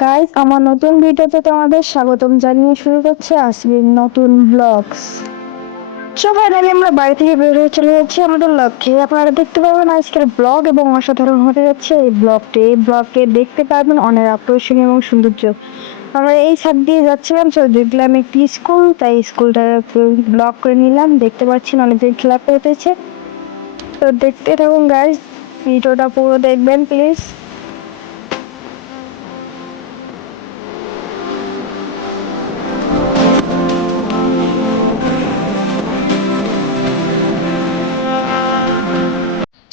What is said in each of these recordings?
Guys, আমার নতুন ভিডিওতে তোমাদের স্বাগতম জানিয়ে শুরু করছে আজকের নতুন ব্লগস। সো ফাইনালি আমরা বাড়ি থেকে বের হয়ে চলে যাচ্ছি আমাদের লক্ষ্যে। আপনারা দেখতে পাবেন আজকের ব্লগ এবং অসাধারণ হতে যাচ্ছে এই ব্লগটি দেখতে পারবেন অনেক আকর্ষণীয় এবং সৌন্দর্য। আমরা এই ছাদ দিয়ে যাচ্ছিলাম, তো দেখলাম একটি স্কুল, তাই স্কুলটা ব্লগ করে নিলাম। দেখতে পাচ্ছেন অনেকদিন খেলা করতেছে, তো দেখতে থাকুন গাইস, ভিডিওটা পুরো দেখবেন প্লিজ।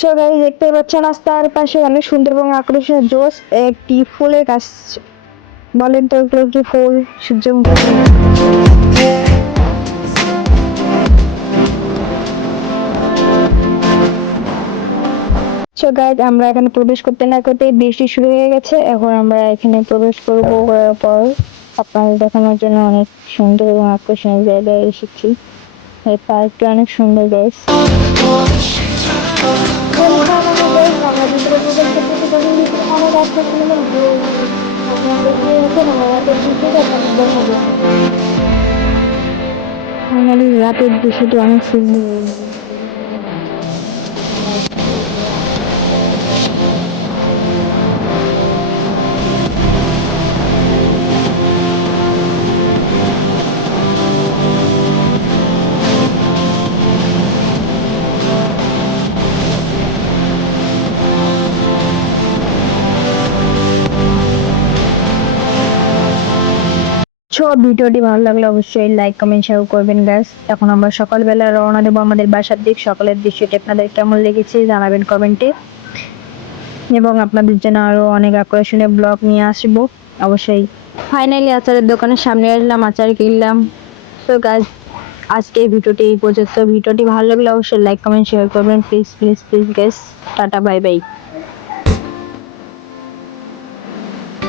সো গাইস, দেখতে পাচ্ছেন রাস্তার পাশে অনেক সুন্দর এবং আকর্ষণীয় জোস একটি ফুলের গাছ। বলেন তো এগুলো কি ফুল? সূর্যমুখী। সো গাইস, আমরা এখানে প্রবেশ করতে না করতে বৃষ্টি শুরু হয়ে গেছে। এখন আমরা এখানে প্রবেশ করবো, করার পর আপনাদের দেখানোর জন্য অনেক সুন্দর এবং আকর্ষণীয় জায়গায় এসেছি। এই পার্কটি অনেক সুন্দর গাইস। ফাইনালি রাতের দৃশ্যটি অনেক সুন্দর। ভিডিওটি ভালো লাগলে অবশ্যই লাইক কমেন্ট শেয়ার করবেন গাইস। এখন আমরা সকালবেলা রওনা দেবো আমাদের বাসার দিক। সকালের দৃশ্যটি আপনাদের কেমন লেগেছে জানাবেন কমেন্টে, এবং আপনাদের জন্য আরো অনেক আকর্ষণীয় ব্লগ নিয়ে আসবো অবশ্যই। ফাইনালি আচারের দোকানের সামনে আসলাম, আচার কিনলাম। তো গাইস, আজকে ভিডিওটি এই পর্যন্ত। ভিডিওটি ভালো লাগলে অবশ্যই লাইক কমেন্ট শেয়ার করবেন please please please guys. Tata bye bye.